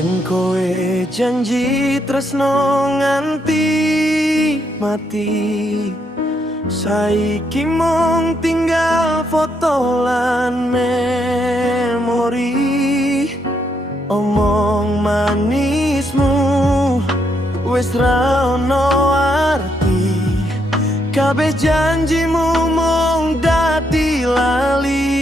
Yen kowe janji tresno nganti mati, saiki mung tinggal foto lan memori. Omong manismu wis ra ono arti, kabeh janjimu mung dadi lali.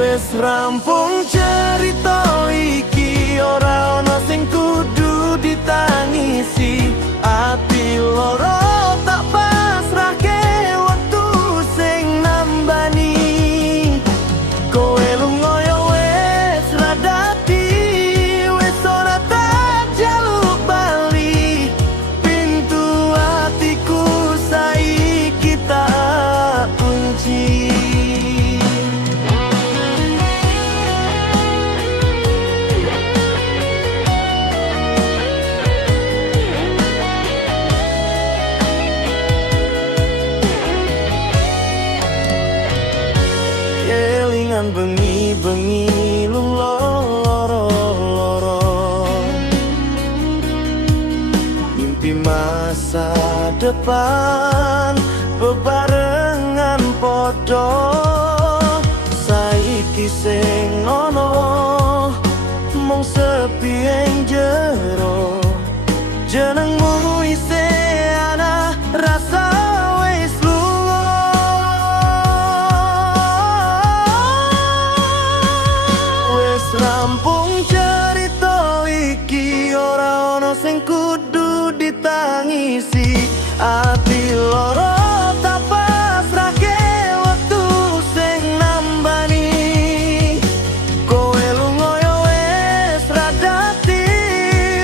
Wis rampung cerita iki, ora ono sing kudu ditangisi. Ati loro tak pasrahke waktu sing nambani. Kowe lunga yo wis ra dadi, wis ora tak jaluk bali. Pintu atiku saiki tak kunci. Bengi-bengi loro-loro, mimpi masa depan bebarengan podo. Saiki sing ono mung sepi ing jero, jenengmu isih ana rasa. Rampung cerita iki, ora ono sing kudu ditangisi. Ati loro tak pasrahke waktu sing nambani. Kowe lunga yo wis ra dadi,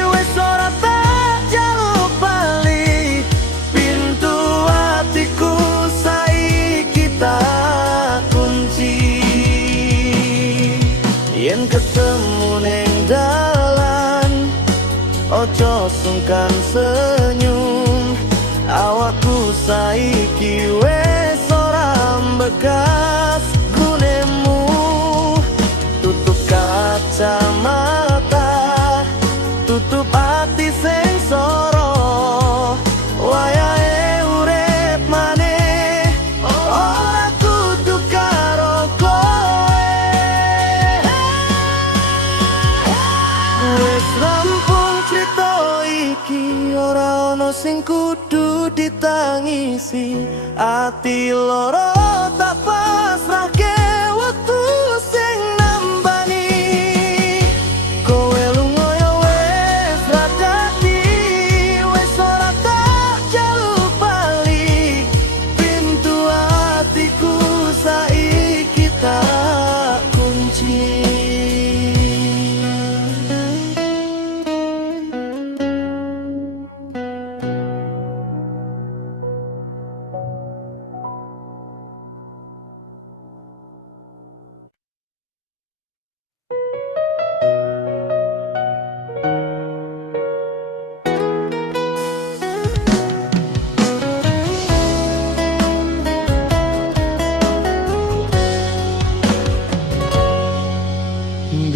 wis ora tak jaluk bali. Pintu atiku saiki tak kunci. Yen ketemu ning dalan, ojo sungkan senyum. Awakku saiki wis ora bekas gunemu. Tutup kacamata, tutup hati sing soro. Wayahe urip maneh, ora kudu karo kowe. Wis rampung cerita iki, ora ono sing kudu ditangisi. Ati loro tak pasrahke waktu sing nambani. Kowe lunga yo wis ra dadi, wis ora tak jaluk bali. Pintu atiku saiki tak kunci.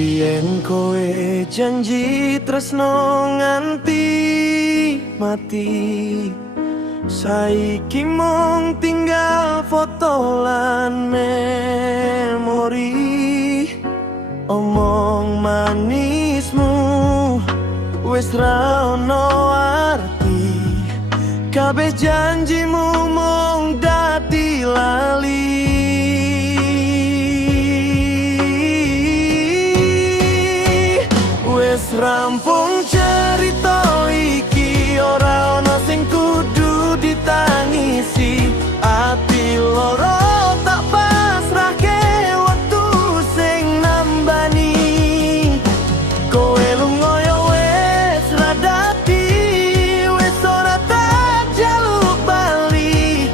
Biyen kowe janji tresno nganti mati, saiki mung tinggal foto lan memori. Omong manismu wis ra ono arti, kabeh janjimu mung dadi lali. Wis rampung cerita iki, ora ono sing kudu ditangisi. Ati loro tak pasrahke waktu sing nambani. Kowe lunga yo wis ra dadi, wis ora tak jaluk bali.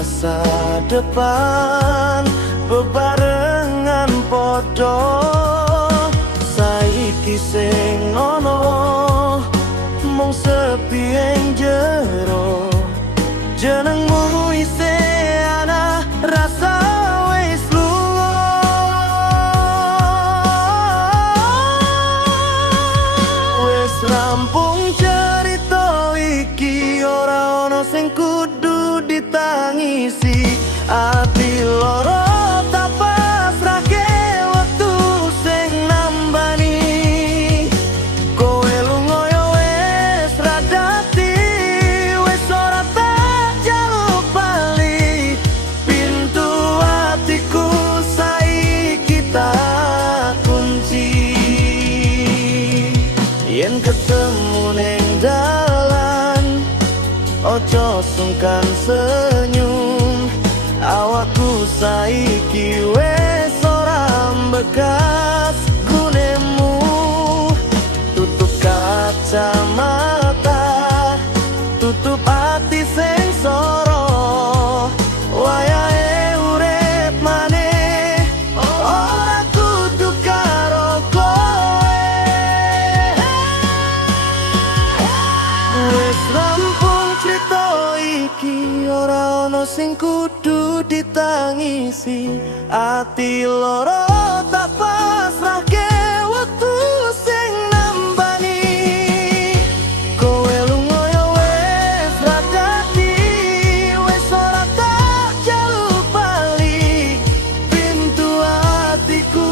masa depan bebarengan podo. Saiki sing ono mung sepi ing jero, jenengmu isih ana rasa wis lunga. Wis rampung cerita iki, ora ono sing kudu ditangisi. Ati loro tak pasrahke wektu sing nambani. Kowe lunga yo wis radati, wis ora tak jaluk bali. Pintu atiku saiki tak kunci. Yen ketemu ning dalan, ojo sungkan senyum. Awakku saiki wis ora bekas gunemu. Tutup kacamata, tutup hati sing soro. Wayahe urip maneh, ora kudu karo kowe. Wis rampung crita iki, ora ono sing kudu ditangisi. Ati loro tak pasrahke wektu sing nambani. Kowe lunga yo wis radati, wis ora tak jaluk bali. Pintu atiku